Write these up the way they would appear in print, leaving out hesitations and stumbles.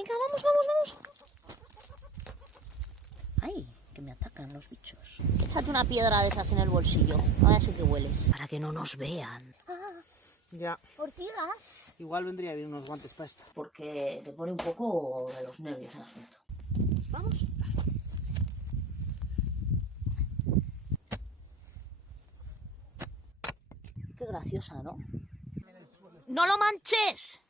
Venga, vamos, vamos, vamos. ¡Ay! Que me atacan los bichos. Échate una piedra de esas en el bolsillo. Ahora sí que hueles. Para que no nos vean. Ya. Ortigas. Igual vendría bien unos guantes para esto. Porque te pone un poco de los nervios el asunto. Vamos. Qué graciosa, ¿no? ¡No lo manches!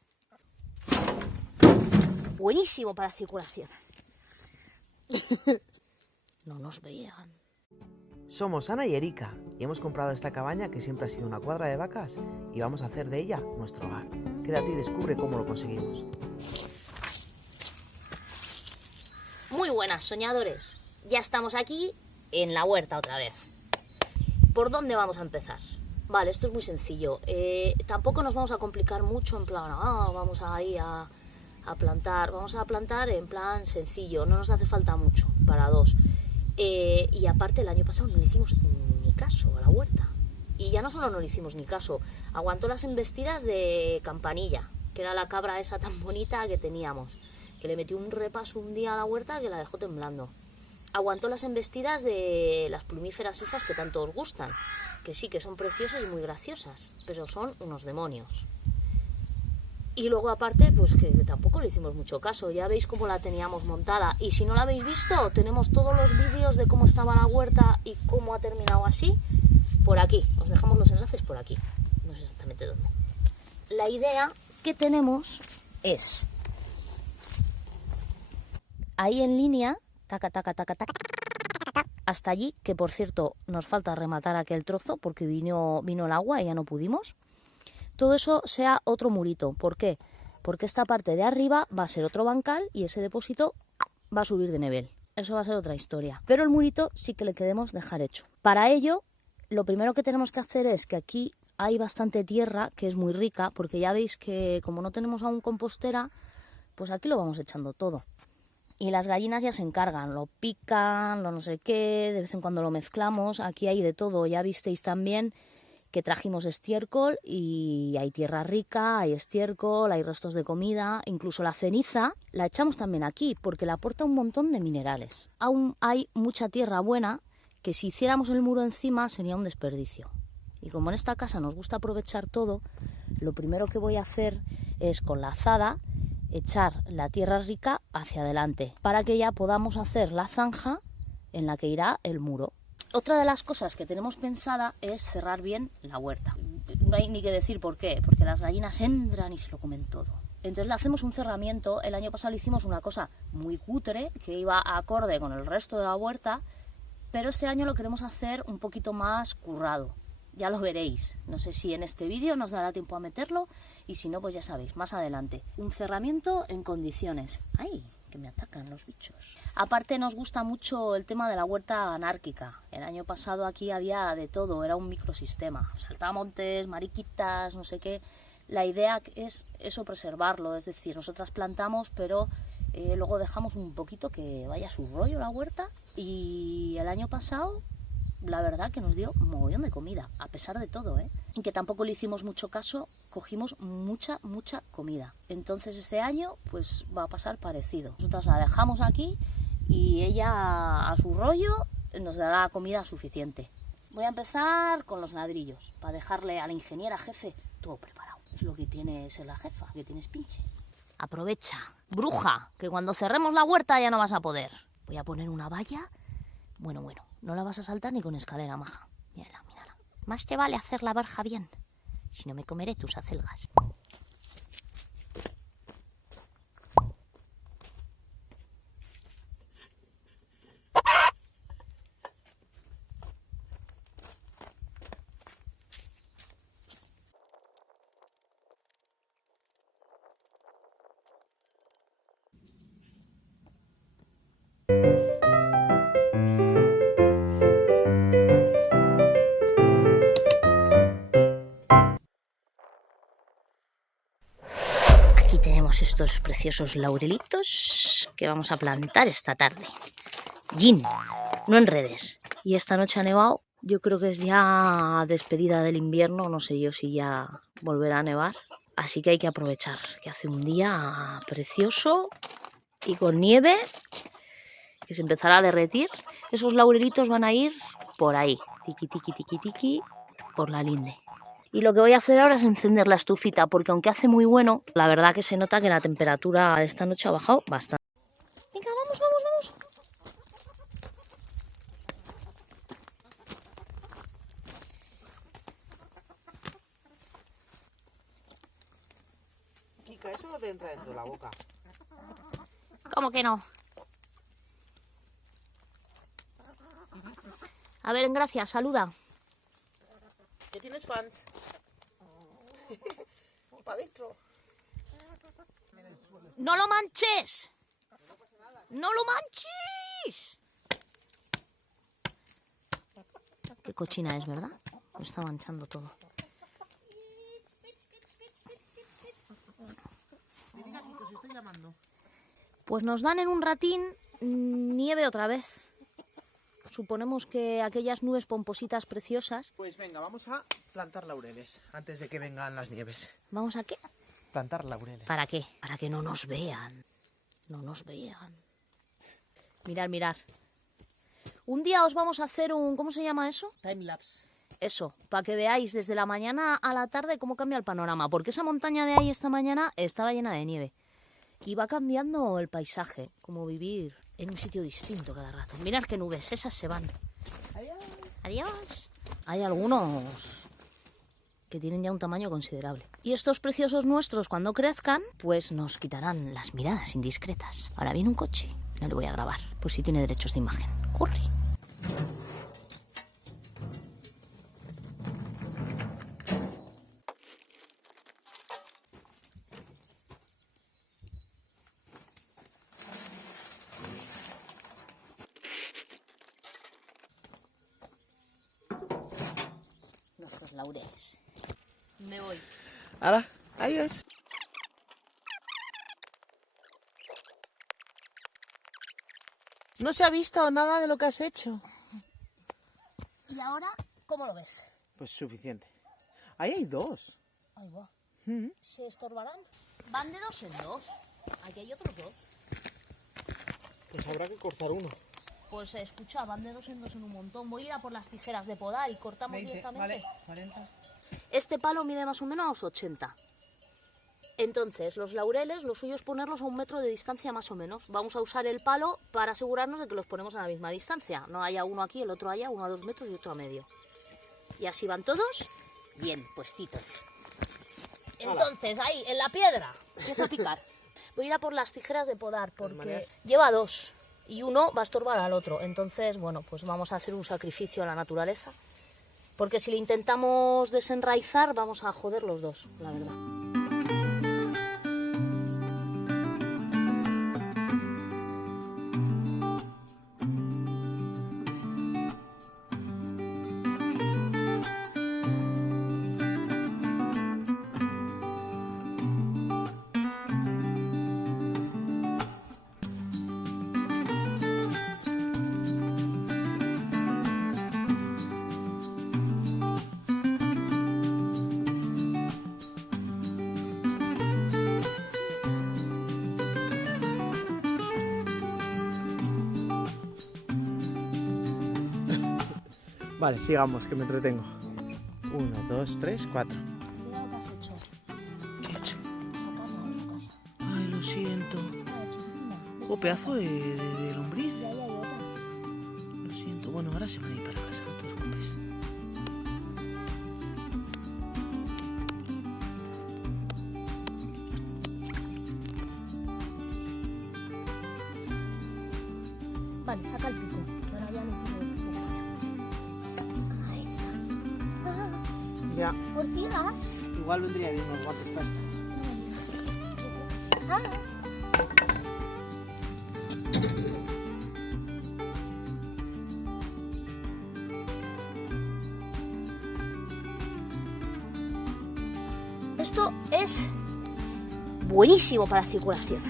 Buenísimo para circulación. No nos vean. Somos Ana y Erika y hemos comprado esta cabaña que siempre ha sido una cuadra de vacas y vamos a hacer de ella nuestro hogar. Quédate y descubre cómo lo conseguimos. Muy buenas, soñadores. Ya estamos aquí en la huerta otra vez. ¿Por dónde vamos a empezar? Vale, esto es muy sencillo. Tampoco nos vamos a complicar mucho en plan, vamos a ir a plantar. Vamos a plantar en plan sencillo, no nos hace falta mucho, para dos. Y aparte el año pasado no le hicimos ni caso a la huerta. Y ya no solo no le hicimos ni caso, aguantó las embestidas de Campanilla, que era la cabra esa tan bonita que teníamos, que le metió un repaso un día a la huerta que la dejó temblando. Aguantó las embestidas de las plumíferas esas que tanto os gustan, que sí, que son preciosas y muy graciosas, pero son unos demonios. Y luego aparte, pues que tampoco le hicimos mucho caso, ya veis cómo la teníamos montada. Y si no la habéis visto, tenemos todos los vídeos de cómo estaba la huerta y cómo ha terminado así, por aquí. Os dejamos los enlaces por aquí, no sé exactamente dónde. La idea que tenemos es, ahí en línea, taca, taca, taca, taca, hasta allí, que por cierto nos falta rematar aquel trozo porque vino el agua y ya no pudimos. Todo eso sea otro murito. ¿Por qué? Porque esta parte de arriba va a ser otro bancal y ese depósito va a subir de nivel. Eso va a ser otra historia. Pero el murito sí que le queremos dejar hecho. Para ello, lo primero que tenemos que hacer es que aquí hay bastante tierra, que es muy rica, porque ya veis que como no tenemos aún compostera, pues aquí lo vamos echando todo. Y las gallinas ya se encargan, lo pican, lo no sé qué, de vez en cuando lo mezclamos. Aquí hay de todo, ya visteis también que trajimos estiércol y hay tierra rica, hay estiércol, hay restos de comida, incluso la ceniza la echamos también aquí porque le aporta un montón de minerales. Aún hay mucha tierra buena que si hiciéramos el muro encima sería un desperdicio. Y como en esta casa nos gusta aprovechar todo, lo primero que voy a hacer es con la azada echar la tierra rica hacia adelante para que ya podamos hacer la zanja en la que irá el muro. Otra de las cosas que tenemos pensada es cerrar bien la huerta. No hay ni que decir por qué, porque las gallinas entran y se lo comen todo. Entonces le hacemos un cerramiento. El año pasado le hicimos una cosa muy cutre, que iba acorde con el resto de la huerta, pero este año lo queremos hacer un poquito más currado. Ya lo veréis. No sé si en este vídeo nos dará tiempo a meterlo, y si no, pues ya sabéis, más adelante. Un cerramiento en condiciones. ¡Ay! Que me atacan los bichos. Aparte nos gusta mucho el tema de la huerta anárquica. El año pasado aquí había de todo, era un microsistema. Saltamontes, mariquitas, no sé qué. La idea es eso, preservarlo, es decir, nosotras plantamos, pero luego dejamos un poquito que vaya a su rollo la huerta. Y el año pasado, la verdad que nos dio un mogollón de comida, a pesar de todo, Y que tampoco le hicimos mucho caso, cogimos mucha comida. Entonces este año pues va a pasar parecido. Nosotros la dejamos aquí y ella a su rollo nos dará comida suficiente. Voy a empezar con los ladrillos, para dejarle a la ingeniera jefe todo preparado. Es lo que tiene ser la jefa, que tienes pinche. Aprovecha, bruja, que cuando cerremos la huerta ya no vas a poder. Voy a poner una valla. Bueno, no la vas a saltar ni con escalera, maja. Mírala. Más te vale hacer la verja bien, si no me comeré tus acelgas. Aquí tenemos estos preciosos laurelitos que vamos a plantar esta tarde. Gin, no enredes. Y esta noche ha nevado, yo creo que es ya despedida del invierno, no sé yo si ya volverá a nevar. Así que hay que aprovechar, que hace un día precioso y con nieve que se empezará a derretir. Esos laurelitos van a ir por ahí, tiqui, tiqui, tiqui, tiqui, por la linde. Y lo que voy a hacer ahora es encender la estufita, porque aunque hace muy bueno, la verdad que se nota que la temperatura esta noche ha bajado bastante. Venga, vamos, vamos, vamos. Kika, eso no te entra dentro de la boca. ¿Cómo que no? A ver, Engracia, saluda. ¿Que tienes fans? ¡Para adentro! ¡No lo manches! ¡No lo manches! Qué cochina es, ¿verdad? Lo está manchando todo. Pues nos dan en un ratín nieve otra vez. Suponemos que aquellas nubes pompositas preciosas. Pues venga, vamos a plantar laureles antes de que vengan las nieves. ¿Vamos a qué? Plantar laureles. ¿Para qué? Para que no nos vean. No nos vean. Mirad, mirad. Un día os vamos a hacer un... ¿Cómo se llama eso? Timelapse. Eso, para que veáis desde la mañana a la tarde cómo cambia el panorama. Porque esa montaña de ahí esta mañana estaba llena de nieve. Y va cambiando el paisaje, como vivir en un sitio distinto cada rato. Mirad qué nubes, esas se van. Adiós. Adiós. Hay algunos que tienen ya un tamaño considerable. Y estos preciosos nuestros, cuando crezcan, pues nos quitarán las miradas indiscretas. Ahora viene un coche, no le voy a grabar, pues si tiene derechos de imagen. Corre. Nuestros laureles. Me voy. Ahora, adiós. No se ha visto nada de lo que has hecho. ¿Y ahora cómo lo ves? Pues suficiente. Ahí hay dos. Ahí va. ¿Se estorbarán? Van de dos en dos. Aquí hay otros dos. Pues habrá que cortar uno. Pues escucha, van de dos en un montón. Voy a ir a por las tijeras de podar y cortamos 20, directamente. vale, 40. Este palo mide más o menos 80. Entonces, los laureles, lo suyo es ponerlos a 1 metro de distancia más o menos. Vamos a usar el palo para asegurarnos de que los ponemos a la misma distancia. No haya uno aquí, el otro allá, uno a 2 metros y otro a medio. Y así van todos bien puestitos. Entonces, ahí, en la piedra, empieza a picar. Voy a ir a por las tijeras de podar porque lleva 2 y uno va a estorbar al otro. Entonces, bueno, pues vamos a hacer un sacrificio a la naturaleza. Porque si le intentamos desenraizar, vamos a joder los dos, la verdad. Vale, sigamos, que me entretengo. 1, 2, 3, 4. Mira lo que has hecho. ¿Qué he hecho? Sacarla de su casa. Ay, lo siento. Ah, chiquitina. Oh, pedazo de lombriz. Y ahí hay otra. Lo siento. Bueno, ahora se van a ir para casa, no te preocupes. Vale, saca el pico. Que ahora ya lo quiero empujar. Ahí está. Ya, Ortigas. igual vendría bien unos guantes para esto. Ah. Esto es buenísimo para la circulación.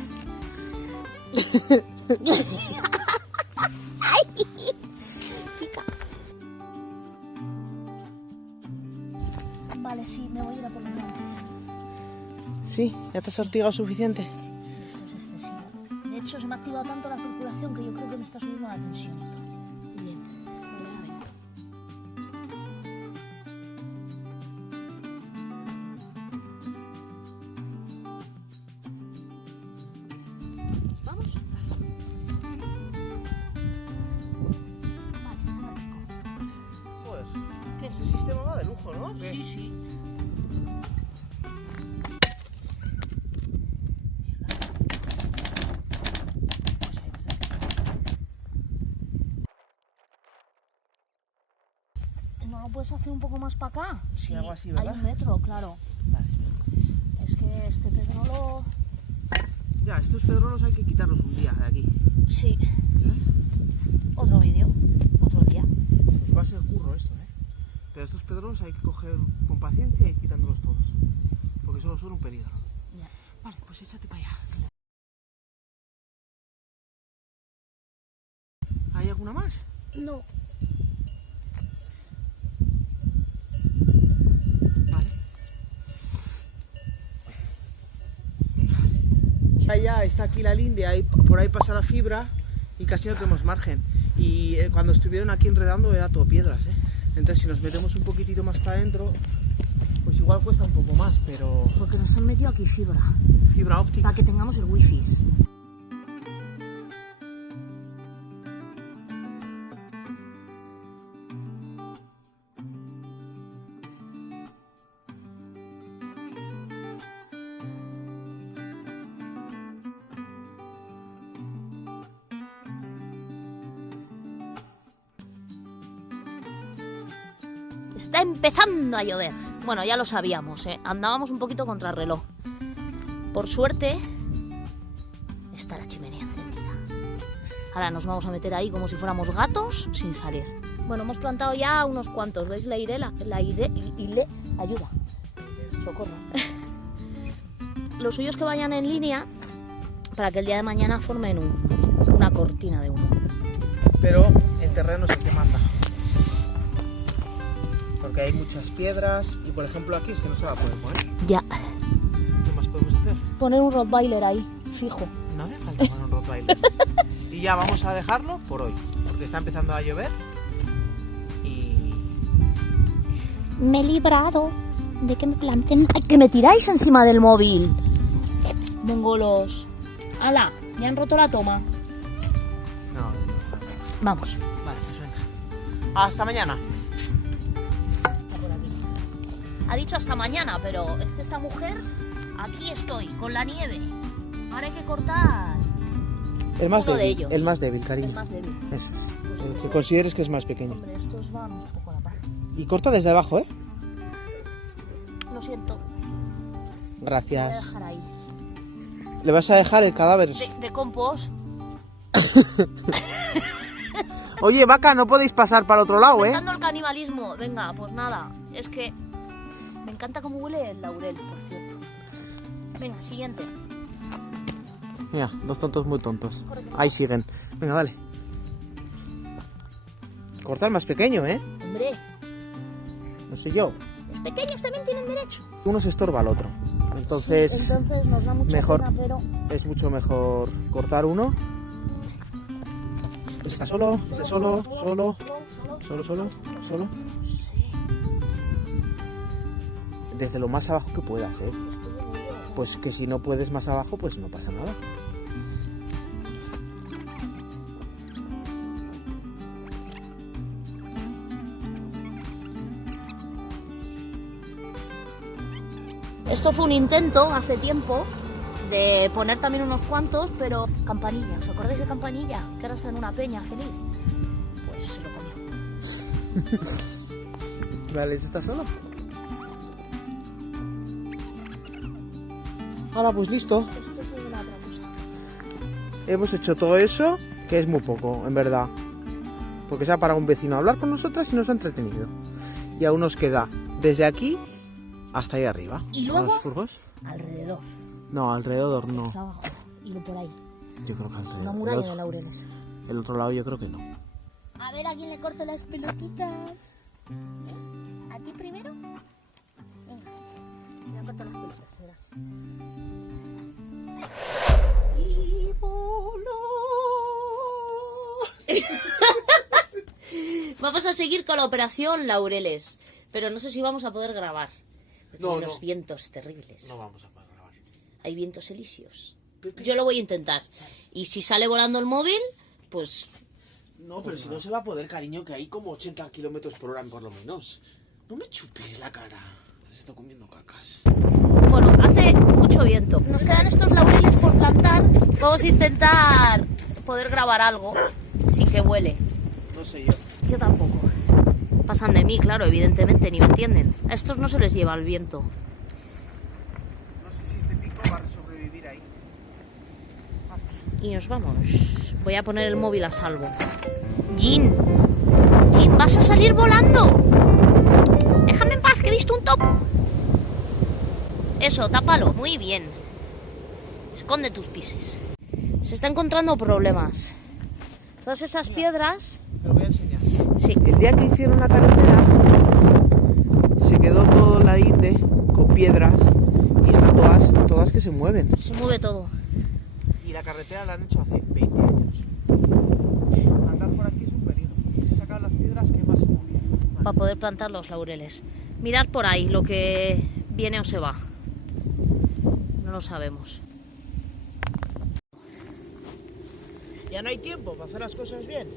¡Ay! Pica. Vale, sí, me voy a ir a por los guantes. Sí, ¿ya te has ortigado suficiente? Sí, esto es excesivo. hecho, se me ha activado tanto la circulación que yo creo que me está subiendo la tensión. Bien, venga. ¿Vamos? Vale, se me rico. Joder, ¿Qué? ese sistema va de lujo, ¿no? ¿Qué? Sí, sí. ¿No lo puedes hacer un poco más para acá? Sí, algo así, ¿verdad? Hay 1 metro, claro. Vale, espera. Es que este pedrolo... Ya, estos pedrolos hay que quitarlos un día de aquí. Sí, ¿Sabes? otro vídeo, otro día. Pues va a ser curro esto, ¿eh? Pero estos pedrolos hay que coger con paciencia y ir quitándolos todos. Porque solo son un peligro. Ya. Vale, pues échate para allá. ¿Hay alguna más? No. Vale. Ya está aquí la linde, ahí, por ahí pasa la fibra y casi no tenemos margen. Y cuando estuvieron aquí enredando era todo piedras, ¿eh? Entonces si nos metemos un poquitito más para adentro, pues igual cuesta un poco más, pero... Porque nos han metido aquí fibra, Fibra óptica. para que tengamos el wifi. Está empezando a llover. Bueno, ya lo sabíamos, ¿eh? Andábamos un poquito contra reloj. Por suerte, está la chimenea encendida. Ahora nos vamos a meter ahí como si fuéramos gatos sin salir. Bueno, hemos plantado ya unos cuantos. ¿Veis la irela? Ayuda. Socorro. Lo suyo es que vayan en línea para que el día de mañana formen una cortina de humo. Pero el terreno es el que manda. Porque hay muchas piedras y por ejemplo aquí es que no se va a poder poner. Ya. ¿Qué más podemos hacer? Poner un Rottweiler ahí, fijo. No hace falta poner un Rottweiler. Y ya vamos a dejarlo por hoy, porque está empezando a llover y... Me he librado de que me planten... ¡Ay, que me tiráis encima del móvil! Mongolos. ¡Hala! Me han roto la toma. No está bien. Vamos. Vale, pues venga. Hasta mañana. Está por aquí. Ha dicho hasta mañana, pero es que esta mujer... Aquí estoy, con la nieve. Ahora hay que cortar El más uno de débil, ellos. el más débil, cariño. El más débil. Eso es. Pues El que ese- consideres que es más pequeño. Hombre, estos van un poco a la par. Y corta desde abajo, ¿eh? Lo siento. Voy a Gracias. dejar ahí. Le vas a dejar el cadáver. De compost. Oye, vaca, no podéis pasar para el otro lado, ¿eh? Intentando el canibalismo. Venga, pues nada. Es que me encanta cómo huele el laurel, por cierto. Venga, siguiente. Mira, dos tontos muy tontos. Ahí siguen. Venga, dale. Corta el más pequeño, ¿eh? Hombre, No sé yo. los pequeños también tienen derecho. Uno se estorba al otro. Entonces, Sí, entonces nos da mucha mejor. pena, pero... es mucho mejor cortar uno. Este está solo, este solo, solo, solo. Desde lo más abajo que puedas, ¿eh? Pues que si no puedes más abajo, pues no pasa nada. Esto fue un intento hace tiempo de poner también unos cuantos, pero Campanilla, ¿os acordáis de Campanilla? Que ahora está en una peña feliz. Pues se lo comió. Vale, ¿ese está solo? Ahora pues listo. Esto es una otra cosa. Hemos hecho todo eso, que es muy poco, en verdad. Porque se ha parado un vecino a hablar con nosotras y nos ha entretenido. Y aún nos queda desde aquí hasta ahí arriba. ¿Y luego? ¿Los furgos? Alrededor, No, alrededor no. hasta abajo, y lo por ahí. Yo creo que alrededor. Una El muralla de otro, laureles. el otro lado yo creo que no. A ver a quién le corto las pelotitas. ¿A ti primero? Venga, le corto las pelotas, verás. Y Vamos a seguir con la operación Laureles, pero no sé si vamos a poder grabar. Porque hay unos vientos terribles. No vamos a poder grabar. Hay vientos elíseos. Yo lo voy a intentar. Y si sale volando el móvil, pues... No, pero si no se va a poder, cariño, que hay como 80 kilómetros por hora por lo menos. No me chupes la cara. Se está comiendo cacas. Bueno, hace mucho viento. Nos quedan estos laureles por plantar. Vamos a intentar poder grabar algo sin que vuele. No sé yo. Yo tampoco. Pasan de mí, claro, evidentemente, ni me entienden. A estos no se les lleva el viento. No sé si este pico va a sobrevivir ahí. Y nos vamos. Voy a poner el móvil a salvo. Jin, Jin, vas a salir volando. Déjame en paz, que he visto un topo. Eso, tápalo. Muy bien. Esconde tus pises. Se está encontrando problemas. Todas esas piedras... Te lo voy a enseñar. Sí. El día que hicieron la carretera, se quedó todo la linde con piedras y están todas que se mueven. Se mueve todo. Y la carretera la han hecho hace 20 años. Andar por aquí es un peligro. Si sacan las piedras, ¿qué más se movía? Para poder plantar los laureles. Mirad por ahí lo que viene o se va. No lo sabemos. Ya no hay tiempo para hacer las cosas bien.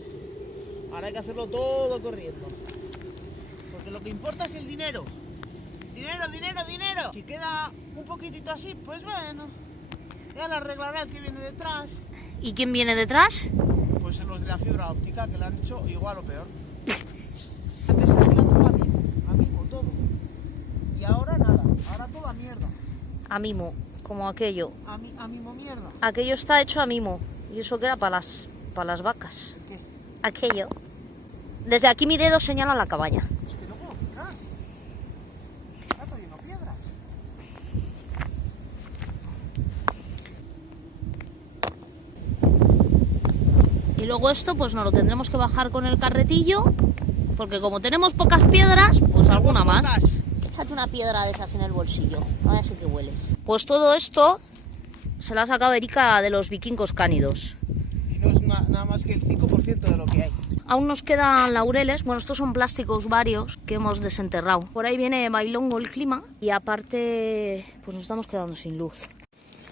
Ahora hay que hacerlo todo corriendo. Porque lo que importa es el dinero. Dinero, dinero, dinero. Si queda un poquitito así, pues bueno. Ya lo arreglará el que viene detrás. ¿Y quién viene detrás? Pues los de la fibra óptica, que lo han hecho igual o peor. Antes se hacía todo a mimo, todo. Y ahora nada, ahora todo a mierda. A mimo, como aquello. A mimo mierda. Aquello está hecho a mimo. Y eso que era para las vacas. ¿Qué? Aquello. Desde aquí mi dedo señala la cabaña. Es que no puedo fijar. Está todo lleno de piedras. Y luego esto pues nos lo tendremos que bajar con el carretillo. Porque como tenemos pocas piedras, pues alguna más. Échate una piedra de esas en el bolsillo. Ahora sí que hueles. Pues todo esto se lo ha sacado Erika de los vikingos cánidos. Y no es nada más que el 5% de lo que hay. Aún nos quedan laureles. Bueno, estos son plásticos varios que hemos desenterrado. Por ahí viene bailongo el clima. Y aparte, pues nos estamos quedando sin luz.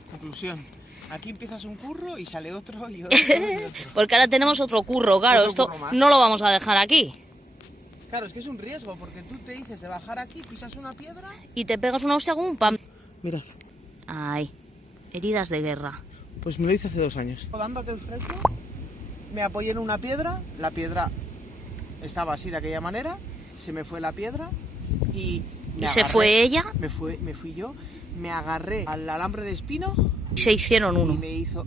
Conclusión. Aquí empiezas un curro y sale otro y otro y otro. Porque ahora tenemos otro curro, claro. Otro Esto curro más. no lo vamos a dejar aquí. Claro, es que es un riesgo, porque tú te dices de bajar aquí, pisas una piedra... Y te pegas una hostia con un pan. Mira, Ay, heridas de guerra. pues me lo hice hace 2 años. Dando aquel trecho, me apoyé en una piedra, la piedra estaba así de aquella manera, se me fue la piedra y... ¿Y se fue ella? Me fui yo, me agarré al alambre de espino Y se hicieron uno. y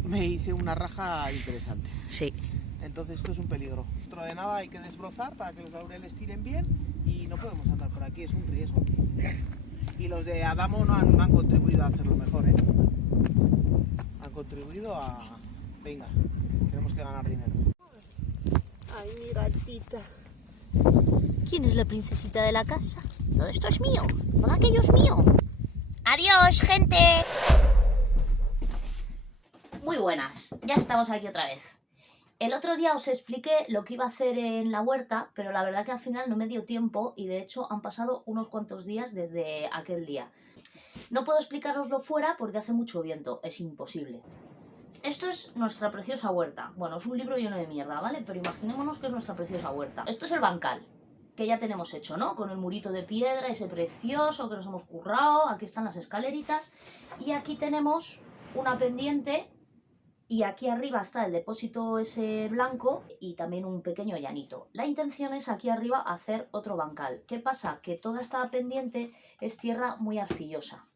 me hice una raja interesante. Sí. Entonces esto es un peligro. Dentro de nada hay que desbrozar para que los laureles tiren bien y no podemos andar por aquí, es un riesgo. Y los de Adamo no han contribuido a hacerlo mejor, ¿eh? Han contribuido a... Venga, tenemos que ganar dinero. Ay, mi gatita. ¿Quién es la princesita de la casa? Todo esto es mío. Todo aquello es mío. ¡Adiós, gente! Muy buenas. Ya estamos aquí otra vez. El otro día os expliqué lo que iba a hacer en la huerta, pero la verdad que al final no me dio tiempo y de hecho han pasado unos cuantos días desde aquel día. No puedo explicaroslo fuera porque hace mucho viento, es imposible. Esto es nuestra preciosa huerta. Bueno, es un libro lleno de mierda, ¿vale? Pero imaginémonos que es nuestra preciosa huerta. Esto es el bancal, que ya tenemos hecho, ¿no? Con el murito de piedra, ese precioso que nos hemos currado. Aquí están las escaleritas. Y aquí tenemos una pendiente. Y aquí arriba está el depósito ese blanco y también un pequeño llanito. La intención es aquí arriba hacer otro bancal. ¿Qué pasa? Que toda esta pendiente es tierra muy arcillosa.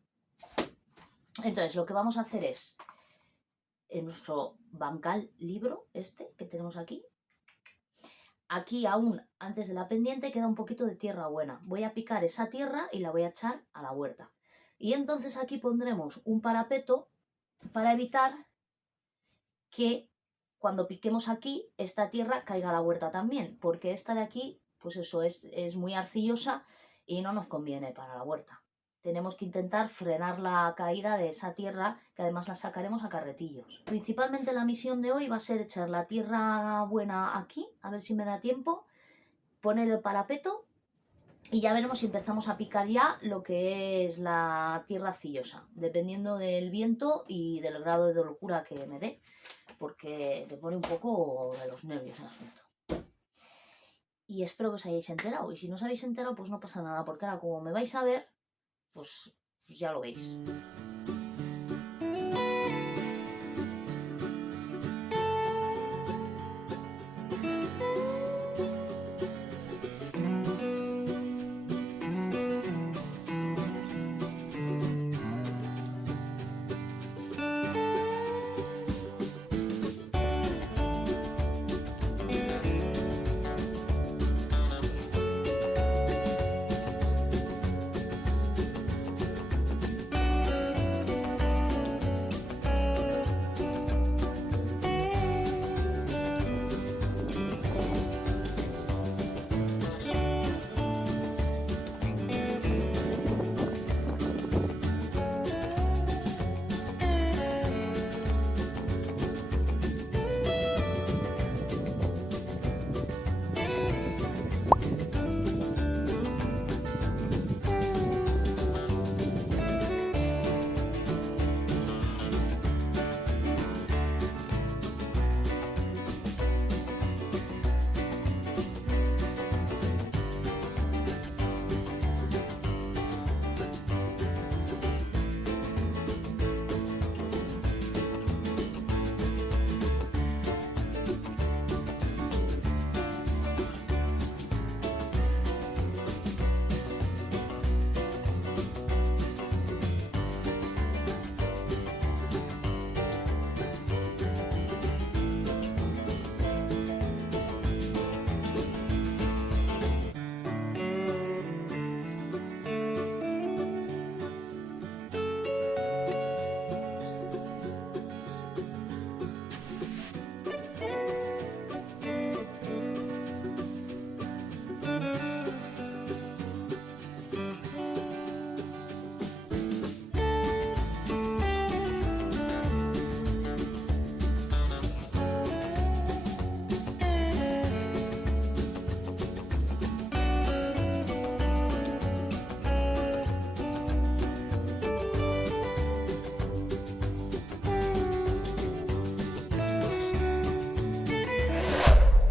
Entonces lo que vamos a hacer es, en nuestro bancal libro este que tenemos aquí, aquí aún antes de la pendiente queda un poquito de tierra buena. Voy a picar esa tierra y la voy a echar a la huerta. Y entonces aquí pondremos un parapeto para evitar que cuando piquemos aquí, esta tierra caiga a la huerta también, porque esta de aquí, pues eso, es muy arcillosa y no nos conviene para la huerta. tenemos que intentar frenar la caída de esa tierra, que además la sacaremos a carretillos. Principalmente la misión de hoy va a ser echar la tierra buena aquí, a ver si me da tiempo, poner el parapeto y ya veremos si empezamos a picar ya lo que es la tierra arcillosa, dependiendo del viento y del grado de locura que me dé, porque te pone un poco de los nervios el asunto. Y espero que os hayáis enterado, y si no os habéis enterado pues no pasa nada, porque ahora como me vais a ver, pues ya lo veis.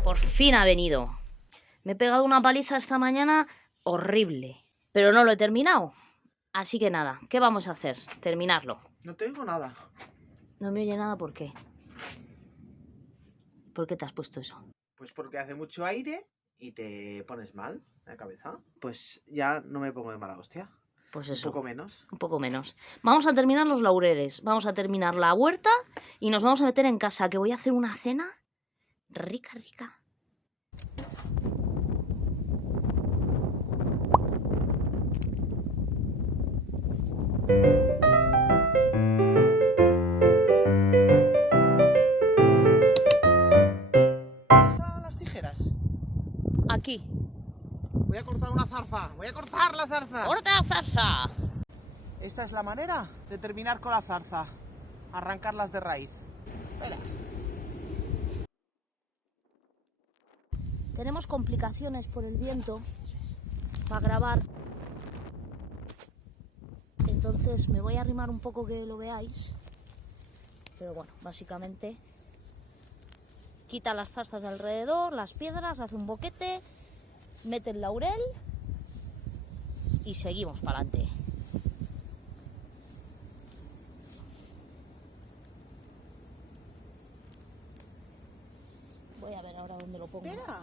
Por fin ha venido. Me he pegado una paliza esta mañana horrible, pero no lo he terminado. Así que nada, ¿qué vamos a hacer? Terminarlo. No te oigo nada. No me oye nada, ¿por qué? ¿Por qué te has puesto eso? Pues porque hace mucho aire y te pones mal en la cabeza. Pues ya no me pongo de mala hostia. Pues eso. Un poco menos. Un poco menos. Vamos a terminar los laureles, vamos a terminar la huerta y nos vamos a meter en casa, que voy a hacer una cena rica, rica. ¿Dónde están las tijeras? Aquí. Voy a cortar una zarza. Voy a cortar la zarza. ¡Corta la zarza! Esta es la manera de terminar con la zarza. Arrancarlas de raíz. Espera. Tenemos complicaciones por el viento para grabar. Entonces me voy a arrimar un poco que lo veáis. Pero bueno, básicamente quita las zarzas de alrededor, las piedras, hace un boquete, mete el laurel y seguimos para adelante. Voy a ver ahora dónde lo pongo. Espera.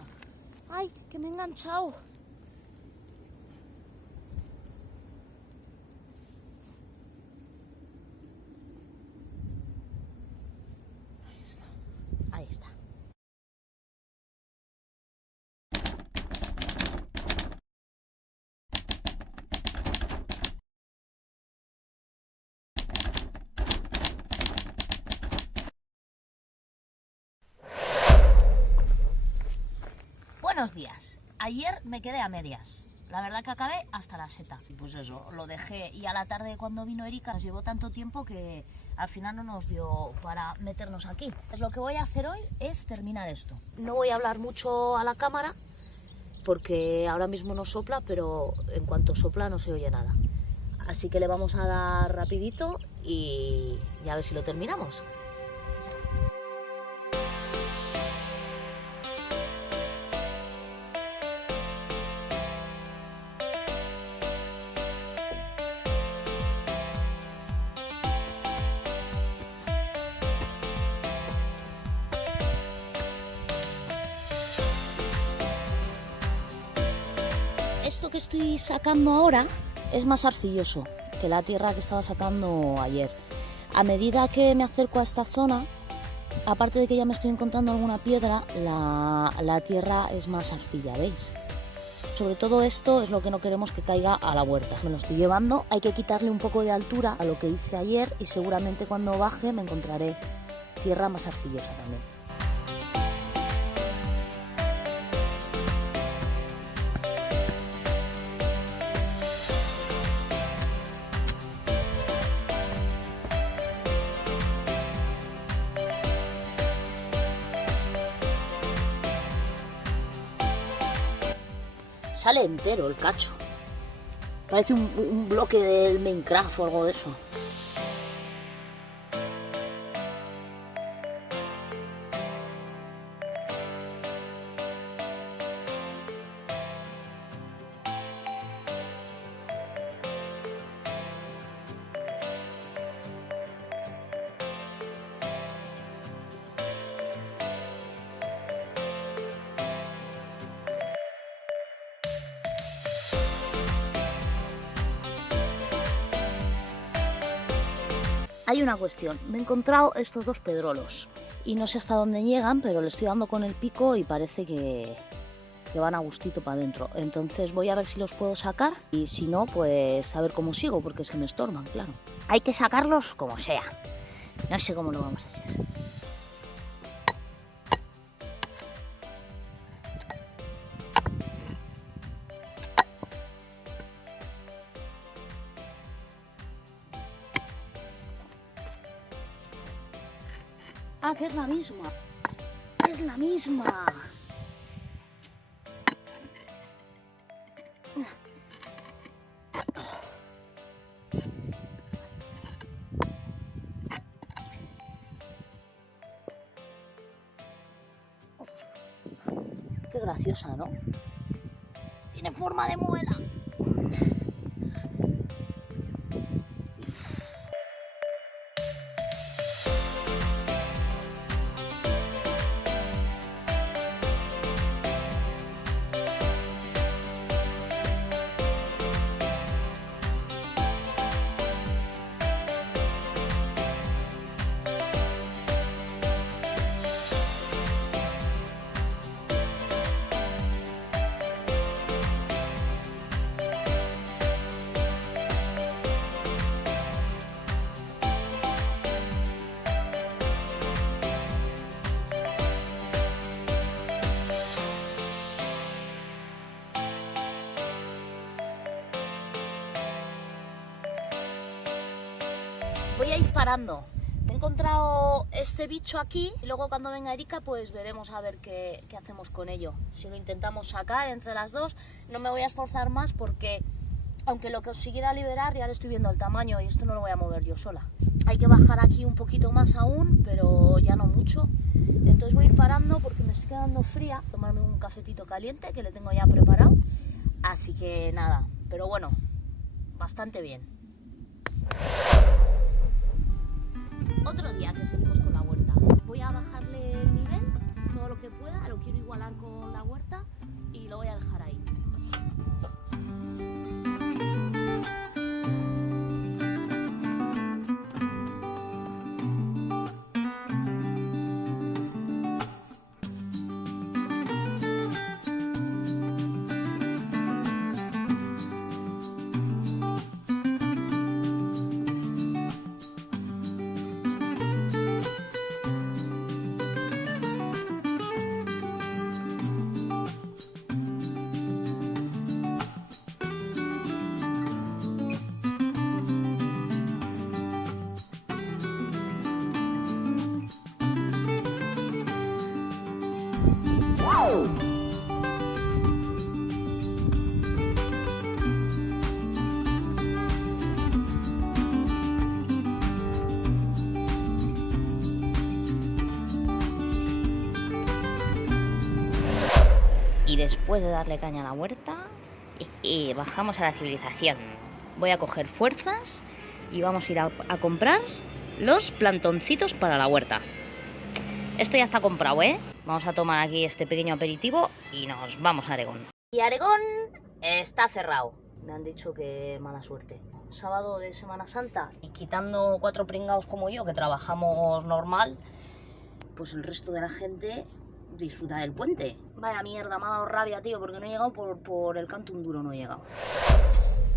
¡Ay, que me he enganchado! Ahí está. Buenos días. Ayer me quedé a medias. La verdad que acabé hasta la seta. Pues eso, lo dejé y a la tarde cuando vino Erika nos llevó tanto tiempo que al final no nos dio para meternos aquí. Pues lo que voy a hacer hoy es terminar esto. No voy a hablar mucho a la cámara porque ahora mismo no sopla, pero en cuanto sopla no se oye nada. Así que le vamos a dar rapidito y a ver si lo terminamos. Esto que estoy sacando ahora es más arcilloso que la tierra que estaba sacando ayer. A medida que me acerco a esta zona, aparte de que ya me estoy encontrando alguna piedra, la tierra es más arcilla, ¿veis? Sobre todo esto es lo que no queremos que caiga a la huerta. Me lo estoy llevando, hay que quitarle un poco de altura a lo que hice ayer y seguramente cuando baje me encontraré tierra más arcillosa también. Sale entero el cacho. Parece un bloque del Minecraft o algo de eso. Hay una cuestión, me he encontrado estos dos pedrolos y no sé hasta dónde llegan, pero le estoy dando con el pico y parece que van a gustito para adentro. Entonces voy a ver si los puedo sacar y si no, pues a ver cómo sigo, porque se me estorban, claro. Hay que sacarlos como sea, no sé cómo lo vamos a hacer. Ah, que es la misma. Es la misma. Qué graciosa, ¿no? Tiene forma de muela. Voy a ir parando. He encontrado este bicho aquí y luego cuando venga Erika pues veremos a ver qué hacemos con ello. Si lo intentamos sacar entre las dos, no me voy a esforzar más porque aunque lo consiguiera liberar ya le estoy viendo el tamaño y esto no lo voy a mover yo sola. Hay que bajar aquí un poquito más aún, pero ya no mucho. Entonces voy a ir parando porque me estoy quedando fría. Tomarme un cafetito caliente que le tengo ya preparado. Así que nada, pero bueno, bastante bien. Otro día que seguimos con la huerta. Voy a bajarle el nivel, todo lo que pueda, lo quiero igualar con la huerta y lo voy a dejar ahí. Y después de darle caña a la huerta, bajamos a la civilización. Voy a coger fuerzas y vamos a ir a comprar los plantoncitos para la huerta. Esto ya está comprado, ¿eh? Vamos a tomar aquí este pequeño aperitivo y nos vamos a Aregón. Y Aregón está cerrado. Me han dicho que mala suerte. Sábado de Semana Santa y quitando 4 pringaos como yo, que trabajamos normal, pues el resto de la gente disfruta del puente. Vaya mierda, me ha dado rabia, tío, porque no he llegado por el canto un duro, no he llegado.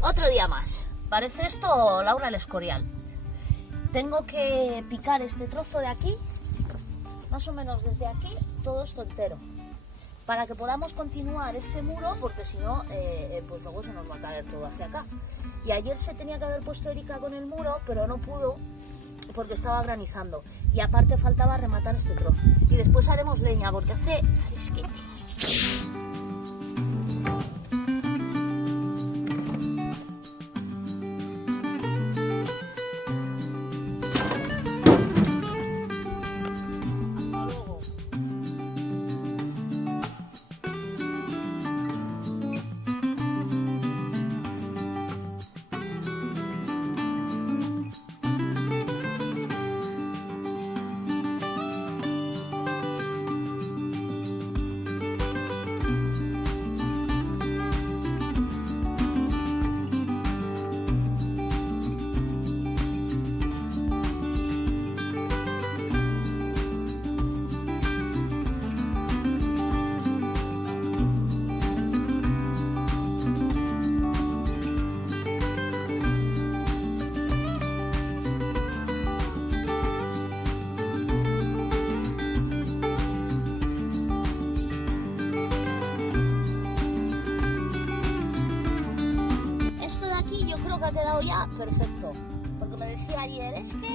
Otro día más. Parece esto Laura el Escorial. Tengo que picar este trozo de aquí, más o menos desde aquí, todo esto entero, para que podamos continuar este muro, porque si no, pues luego se nos va a caer todo hacia acá. Y ayer se tenía que haber puesto Erika con el muro, pero no pudo, porque estaba granizando. Y aparte faltaba rematar este trozo. Y después haremos leña, porque hace fresquete. Que ha quedado ya perfecto, porque me decía ayer, es que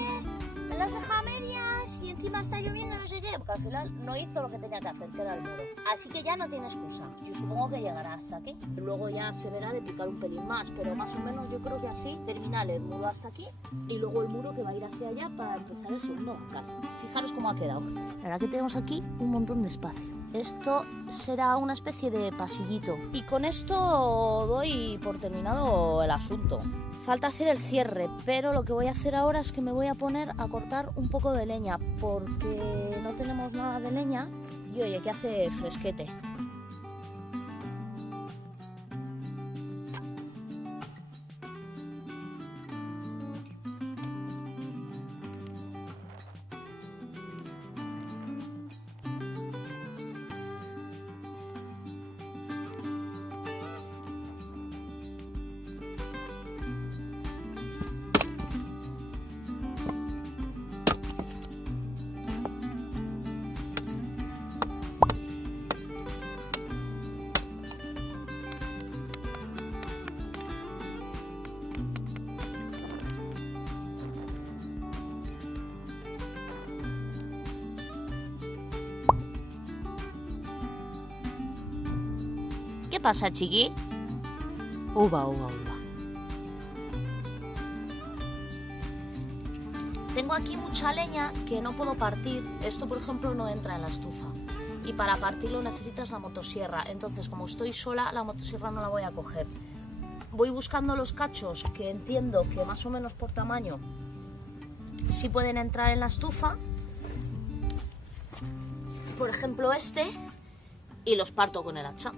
me las deja a medias y encima está lloviendo, no sé qué, porque al final no hizo lo que tenía que hacer, que era el muro. Así que ya no tiene excusa. Yo supongo que llegará hasta aquí, luego ya se verá de picar un pelín más, pero más o menos yo creo que así termina el muro hasta aquí y luego el muro que va a ir hacia allá para empezar el segundo bancal. Fijaros cómo ha quedado. La verdad que tenemos aquí un montón de espacio. Esto será una especie de pasillito. Y con esto doy por terminado el asunto. Falta hacer el cierre, pero lo que voy a hacer ahora es que me voy a poner a cortar un poco de leña, porque no tenemos nada de leña y oye, que hace fresquete. ¿Qué pasa, chiqui? Uva. Tengo aquí mucha leña que no puedo partir. Esto, por ejemplo, no entra en la estufa. Y para partirlo necesitas la motosierra. Entonces, como estoy sola, la motosierra no la voy a coger. Voy buscando los cachos que entiendo que más o menos por tamaño sí pueden entrar en la estufa. Por ejemplo, este. Y los parto con el hacha.